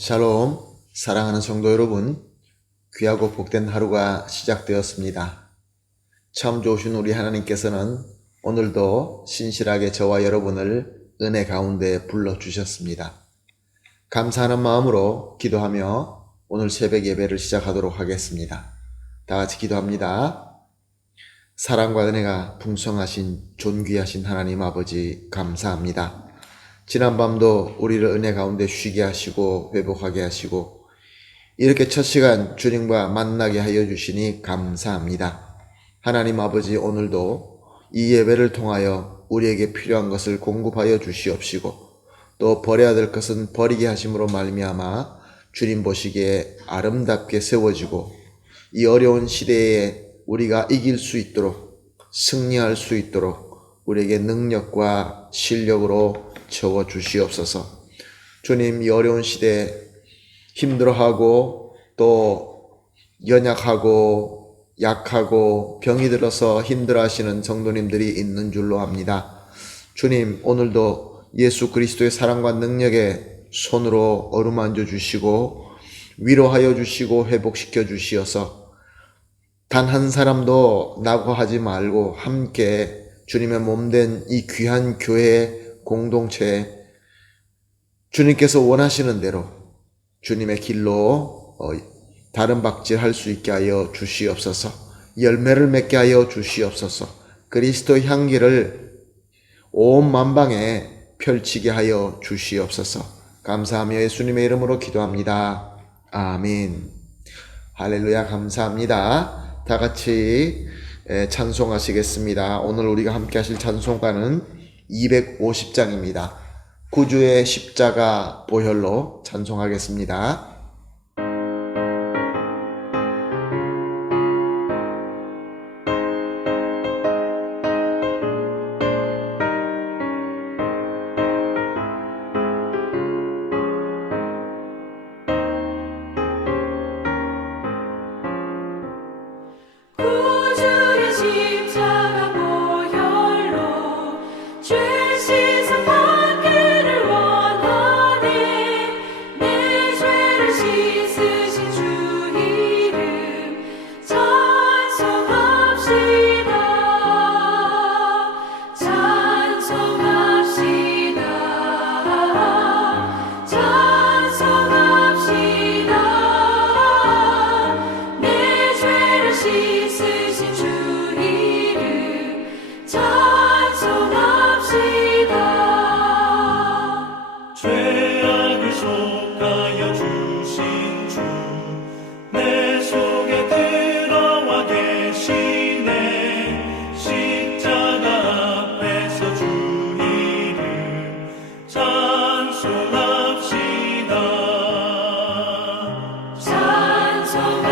샬롬, 사랑하는 성도 여러분, 귀하고 복된 하루가 시작되었습니다. 참 좋으신 우리 하나님께서는 오늘도 신실하게 저와 여러분을 은혜 가운데 불러주셨습니다. 감사하는 마음으로 기도하며 오늘 새벽 예배를 시작하도록 하겠습니다. 다 같이 기도합니다. 사랑과 은혜가 풍성하신 존귀하신 하나님 아버지 감사합니다. 지난밤도 우리를 은혜 가운데 쉬게 하시고 회복하게 하시고 이렇게 첫 시간 주님과 만나게 하여 주시니 감사합니다. 하나님 아버지, 오늘도 이 예배를 통하여 우리에게 필요한 것을 공급하여 주시옵시고 또 버려야 될 것은 버리게 하심으로 말미암아 주님 보시기에 아름답게 세워지고 이 어려운 시대에 우리가 이길 수 있도록, 승리할 수 있도록 우리에게 능력과 실력으로 채워 주시옵소서. 주님, 이 어려운 시대에 힘들어하고 또 연약하고 약하고 병이 들어서 힘들어하시는 성도님들이 있는 줄로 압니다. 주님, 오늘도 예수 그리스도의 사랑과 능력에 손으로 어루만져 주시고 위로하여 주시고 회복시켜 주시어서 단 한 사람도 낙오하지 말고 함께 주님의 몸된 이 귀한 교회 공동체에 주님께서 원하시는 대로 주님의 길로 다른 박질할 수 있게 하여 주시옵소서. 열매를 맺게 하여 주시옵소서. 그리스도의 향기를 온 만방에 펼치게 하여 주시옵소서. 감사하며 예수님의 이름으로 기도합니다. 아멘. 할렐루야. 감사합니다. 다 같이 찬송하시겠습니다. 오늘 우리가 함께 하실 찬송가는 250장입니다. 구주의 십자가 보혈로 찬송하겠습니다. 구주의 십자가 보혈로 죄 씻은 받기를 원하네. 내 죄를 씻으신 주 이름 찬송합시다. 찬송합시다. 찬송합시다. 내 죄를 씻으신 주 이름 찬송합시다. 죄악을 속하여 주신 주 내 속에 들어와 계시네. 십자가 앞에서 주 이름 찬송합시다. 찬송합시다.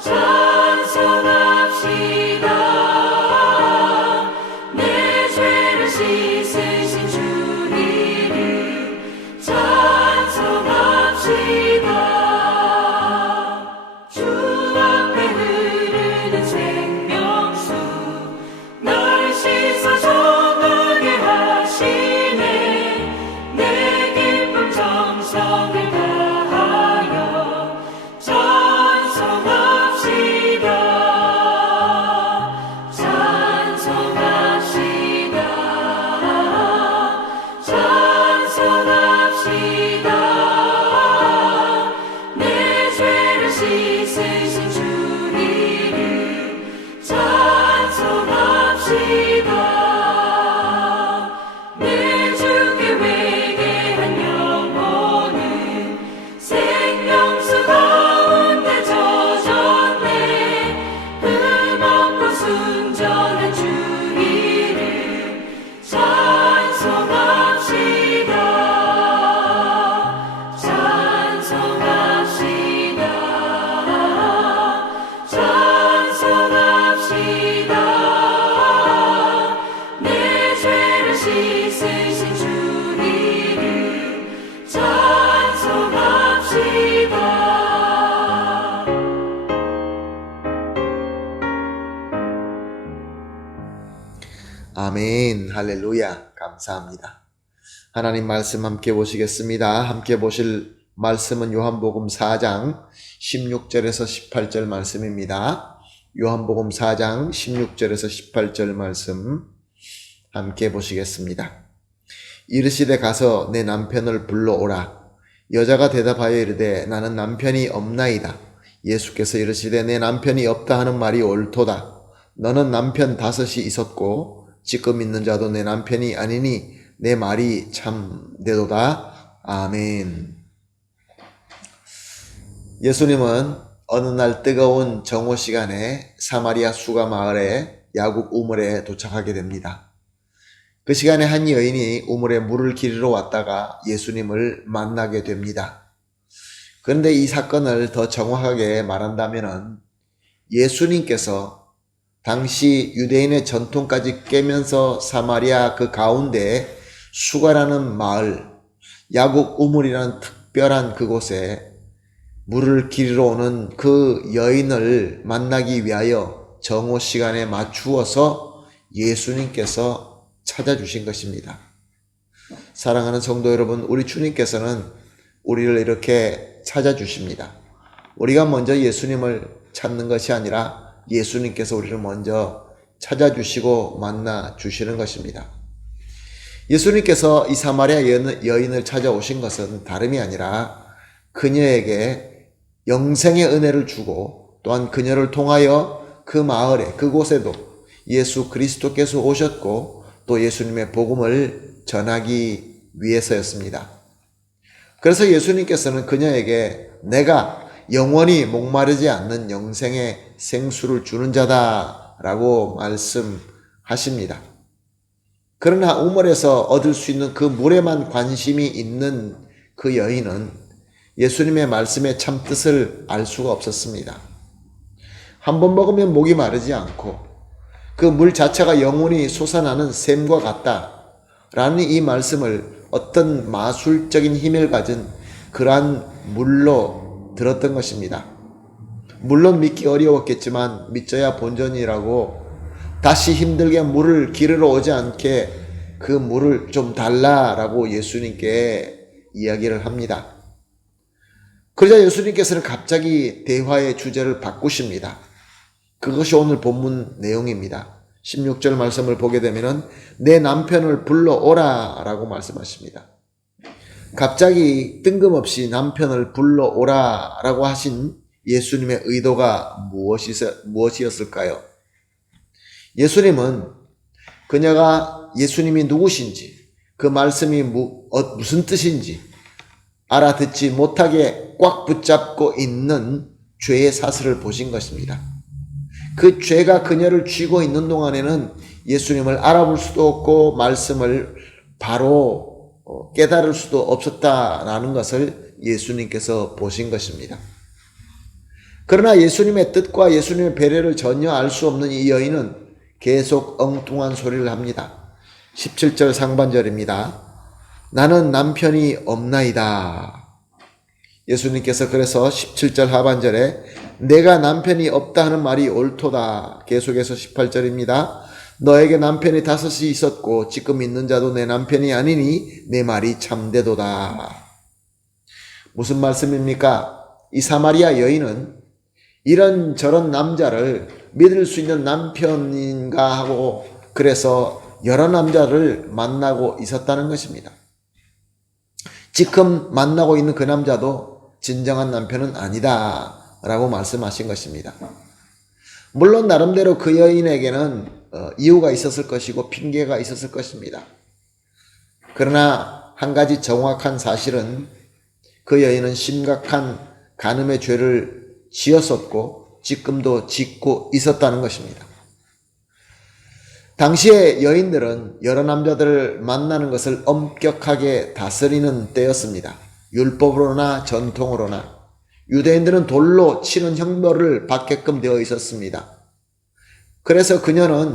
찬송합시다. 내 죄를 씻으신 주 이름 찬송합시다. 주 앞에 흐르는 생명수 날 씻어 정하게 하시네. 내 기쁨 정성을 다하여 찬송합시다. 찬송합시다. 찬송합시다. 내 죄를 씻으신 주 이름 찬송합시다. 내 주께 회개한 영혼은 생명수 가운데 젖었네. 흠없고 순전한 주 이름 찬송합시다. 찬송합시다. 찬송합시다. 내 죄를 씻으신 주 이름 찬송합시다. 아멘. 할렐루야. 감사합니다. 하나님 말씀 함께 보시겠습니다. 함께 보실 말씀은 요한복음 4장 16절에서 18절 말씀입니다. 요한복음 4장 16절에서 18절 말씀 함께 보시겠습니다. 이르시되 가서 내 남편을 불러오라. 여자가 대답하여 이르되 나는 남편이 없나이다. 예수께서 이르시되 내 남편이 없다 하는 말이 옳도다. 너는 남편 5이 있었고 지금 있는 자도 내 남편이 아니니 내 말이 참되도다. 아멘. 예수님은 어느 날 뜨거운 정오 시간에 사마리아 수가 마을에 야국 우물에 도착하게 됩니다. 그 시간에 한 여인이 우물에 물을 기르러 왔다가 예수님을 만나게 됩니다. 그런데 이 사건을 더 정확하게 말한다면 예수님께서 당시 유대인의 전통까지 깨면서 사마리아 그 가운데 수가라는 마을, 야국 우물이라는 특별한 그곳에 물을 기르러 오는 그 여인을 만나기 위하여 정오 시간에 맞추어서 예수님께서 찾아주신 것입니다. 사랑하는 성도 여러분, 우리 주님께서는 우리를 이렇게 찾아주십니다. 우리가 먼저 예수님을 찾는 것이 아니라 예수님께서 우리를 먼저 찾아주시고 만나주시는 것입니다. 예수님께서 이 사마리아 여인을 찾아오신 것은 다름이 아니라 그녀에게 영생의 은혜를 주고 또한 그녀를 통하여 그 마을에 그곳에도 예수 그리스도께서 오셨고 또 예수님의 복음을 전하기 위해서였습니다. 그래서 예수님께서는 그녀에게 내가 영원히 목마르지 않는 영생의 생수를 주는 자다라고 말씀하십니다. 그러나 우물에서 얻을 수 있는 그 물에만 관심이 있는 그 여인은 예수님의 말씀의 참뜻을 알 수가 없었습니다. 한 번 먹으면 목이 마르지 않고 그 물 자체가 영원히 솟아나는 샘과 같다라는 이 말씀을 어떤 마술적인 힘을 가진 그러한 물로 들었던 것입니다. 물론 믿기 어려웠겠지만 믿져야 본전이라고 다시 힘들게 물을 기르러 오지 않게 그 물을 좀 달라라고 예수님께 이야기를 합니다. 그러자 예수님께서는 갑자기 대화의 주제를 바꾸십니다. 그것이 오늘 본문 내용입니다. 16절 말씀을 보게 되면 내 남편을 불러오라 라고 말씀하십니다. 갑자기 뜬금없이 남편을 불러오라 라고 하신 예수님의 의도가 무엇이었을까요? 예수님은 그녀가 예수님이 누구신지 그 말씀이 무슨 뜻인지 알아듣지 못하게 꽉 붙잡고 있는 죄의 사슬을 보신 것입니다. 그 죄가 그녀를 쥐고 있는 동안에는 예수님을 알아볼 수도 없고 말씀을 바로 깨달을 수도 없었다라는 것을 예수님께서 보신 것입니다. 그러나 예수님의 뜻과 예수님의 배려를 전혀 알 수 없는 이 여인은 계속 엉뚱한 소리를 합니다. 17절 상반절입니다. 나는 남편이 없나이다. 예수님께서 그래서 17절 하반절에 내가 남편이 없다 하는 말이 옳도다. 계속해서 18절입니다. 너에게 남편이 5이 있었고 지금 있는 자도 내 남편이 아니니 내 말이 참되도다. 무슨 말씀입니까? 이 사마리아 여인은 이런저런 남자를 믿을 수 있는 남편인가 하고 그래서 여러 남자를 만나고 있었다는 것입니다. 지금 만나고 있는 그 남자도 진정한 남편은 아니다 라고 말씀하신 것입니다. 물론 나름대로 그 여인에게는 이유가 있었을 것이고 핑계가 있었을 것입니다. 그러나 한 가지 정확한 사실은 그 여인은 심각한 간음의 죄를 지었었고 지금도 짓고 있었다는 것입니다. 당시의 여인들은 여러 남자들을 만나는 것을 엄격하게 다스리는 때였습니다. 율법으로나 전통으로나 유대인들은 돌로 치는 형벌을 받게끔 되어 있었습니다. 그래서 그녀는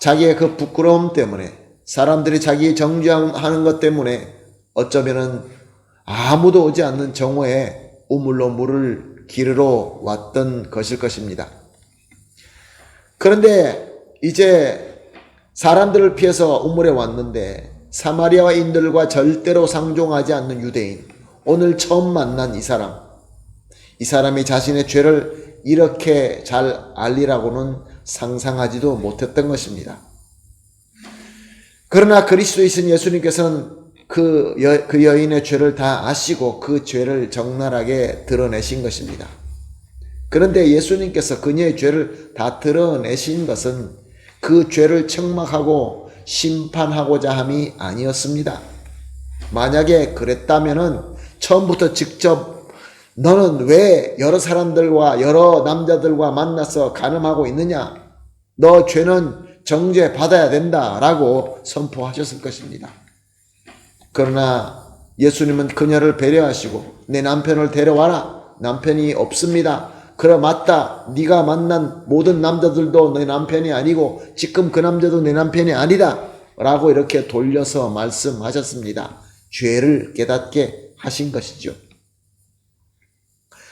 자기의 그 부끄러움 때문에 사람들이 자기 정죄하는 것 때문에 어쩌면은 아무도 오지 않는 정오에 우물로 물을 기르러 왔던 것일 것입니다. 그런데 이제 사람들을 피해서 우물에 왔는데 사마리아인들과 절대로 상종하지 않는 유대인, 오늘 처음 만난 이 사람이 자신의 죄를 이렇게 잘 알리라고는 상상하지도 못했던 것입니다. 그러나 그리스도이신 예수님께서는 그 여인의 죄를 다 아시고 그 죄를 적나라하게 드러내신 것입니다. 그런데 예수님께서 그녀의 죄를 다 드러내신 것은 그 죄를 책망하고 심판하고자 함이 아니었습니다. 만약에 그랬다면은 처음부터 직접 너는 왜 여러 사람들과 여러 남자들과 만나서 간음하고 있느냐? 너 죄는 정죄 받아야 된다 라고 선포하셨을 것입니다. 그러나 예수님은 그녀를 배려하시고 내 남편을 데려와라. 남편이 없습니다. 그래 맞다. 네가 만난 모든 남자들도 내 남편이 아니고 지금 그 남자도 내 남편이 아니다 라고 이렇게 돌려서 말씀하셨습니다. 죄를 깨닫게 하신 것이죠.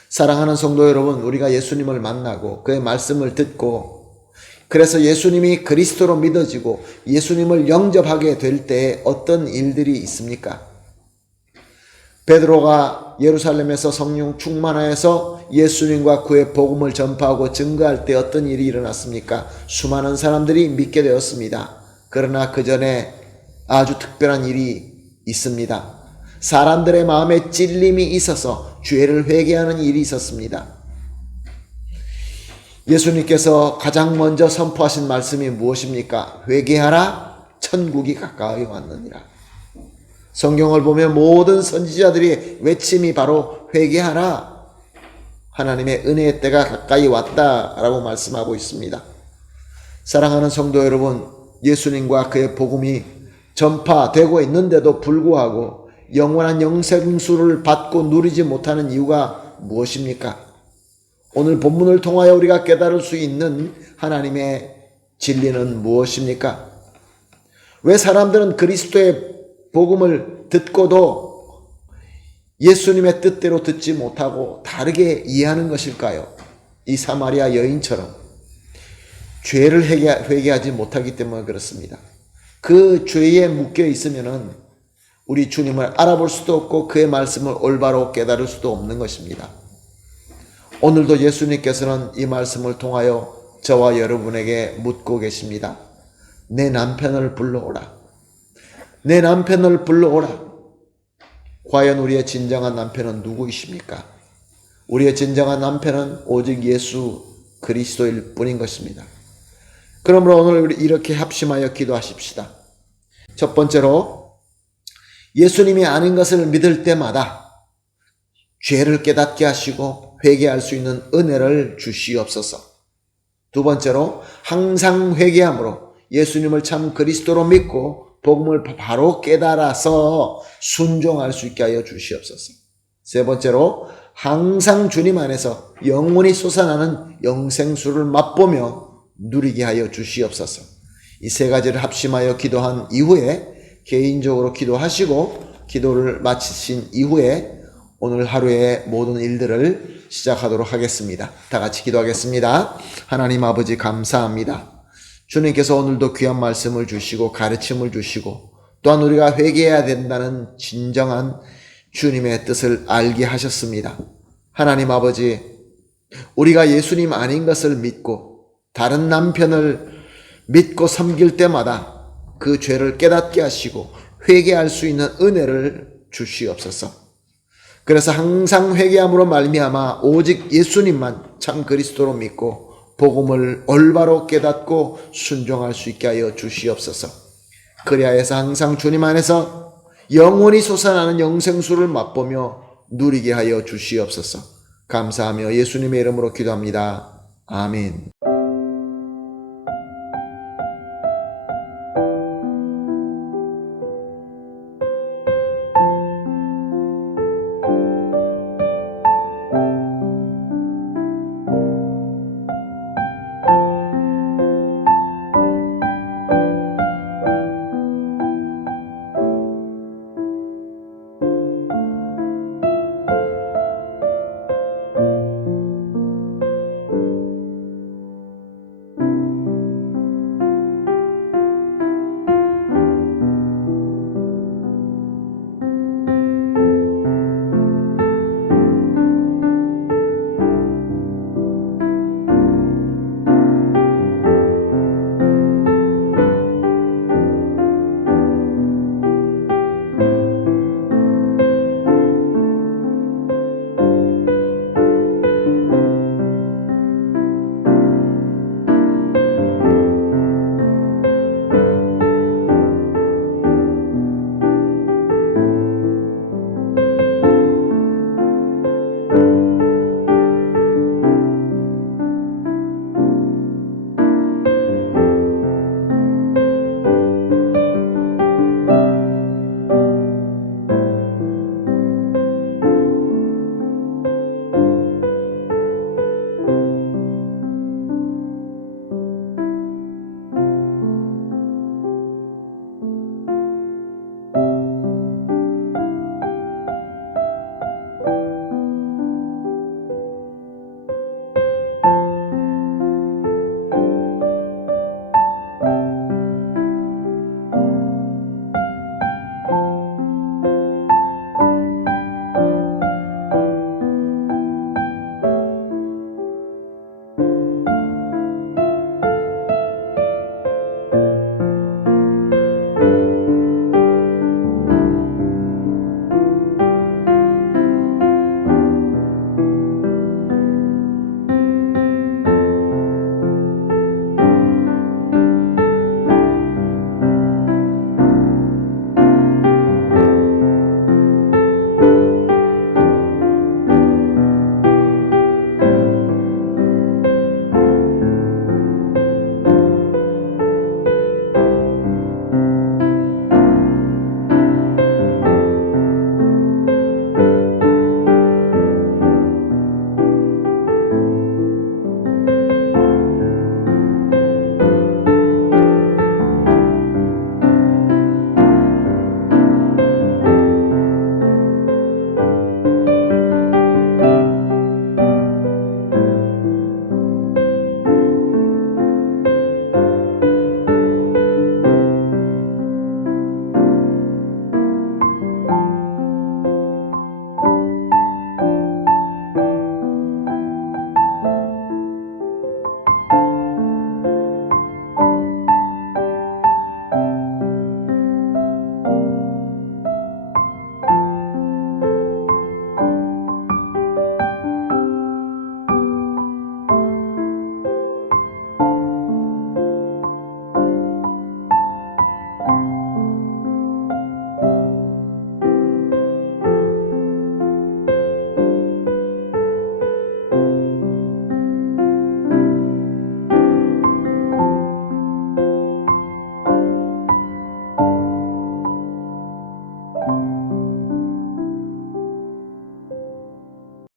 사랑하는 성도 여러분, 우리가 예수님을 만나고 그의 말씀을 듣고 그래서 예수님이 그리스도로 믿어지고 예수님을 영접하게 될 때에 어떤 일들이 있습니까? 베드로가 예루살렘에서 성령 충만하여서 예수님과 그의 복음을 전파하고 증거할 때 어떤 일이 일어났습니까? 수많은 사람들이 믿게 되었습니다. 그러나 그 전에 아주 특별한 일이 있습니다. 사람들의 마음에 찔림이 있어서 죄를 회개하는 일이 있었습니다. 예수님께서 가장 먼저 선포하신 말씀이 무엇입니까? 회개하라, 천국이 가까이 왔느니라. 성경을 보면 모든 선지자들이 외침이 바로 회개하라, 하나님의 은혜의 때가 가까이 왔다라고 말씀하고 있습니다. 사랑하는 성도 여러분, 예수님과 그의 복음이 전파되고 있는데도 불구하고 영원한 영생수를 받고 누리지 못하는 이유가 무엇입니까? 오늘 본문을 통하여 우리가 깨달을 수 있는 하나님의 진리는 무엇입니까? 왜 사람들은 그리스도의 복음을 듣고도 예수님의 뜻대로 듣지 못하고 다르게 이해하는 것일까요? 이 사마리아 여인처럼 죄를 회개하지 못하기 때문에 그렇습니다. 그 죄에 묶여 있으면은 우리 주님을 알아볼 수도 없고 그의 말씀을 올바로 깨달을 수도 없는 것입니다. 오늘도 예수님께서는 이 말씀을 통하여 저와 여러분에게 묻고 계십니다. 내 남편을 불러오라. 내 남편을 불러오라. 과연 우리의 진정한 남편은 누구이십니까? 우리의 진정한 남편은 오직 예수 그리스도일 뿐인 것입니다. 그러므로 오늘 이렇게 합심하여 기도하십시다. 첫 번째로 예수님이 아닌 것을 믿을 때마다 죄를 깨닫게 하시고 회개할 수 있는 은혜를 주시옵소서. 두 번째로 항상 회개함으로 예수님을 참 그리스도로 믿고 복음을 바로 깨달아서 순종할 수 있게 하여 주시옵소서. 세 번째로 항상 주님 안에서 영원히 솟아나는 영생수를 맛보며 누리게 하여 주시옵소서. 이 세 가지를 합심하여 기도한 이후에 개인적으로 기도하시고 기도를 마치신 이후에 오늘 하루의 모든 일들을 시작하도록 하겠습니다. 다 같이 기도하겠습니다. 하나님 아버지 감사합니다. 주님께서 오늘도 귀한 말씀을 주시고 가르침을 주시고 또한 우리가 회개해야 된다는 진정한 주님의 뜻을 알게 하셨습니다. 하나님 아버지, 우리가 예수님 아닌 것을 믿고 다른 남편을 믿고 섬길 때마다 그 죄를 깨닫게 하시고 회개할 수 있는 은혜를 주시옵소서. 그래서 항상 회개함으로 말미암아 오직 예수님만 참 그리스도로 믿고 복음을 올바로 깨닫고 순종할 수 있게 하여 주시옵소서. 그리하여서 항상 주님 안에서 영원히 솟아나는 영생수를 맛보며 누리게 하여 주시옵소서. 감사하며 예수님의 이름으로 기도합니다. 아멘.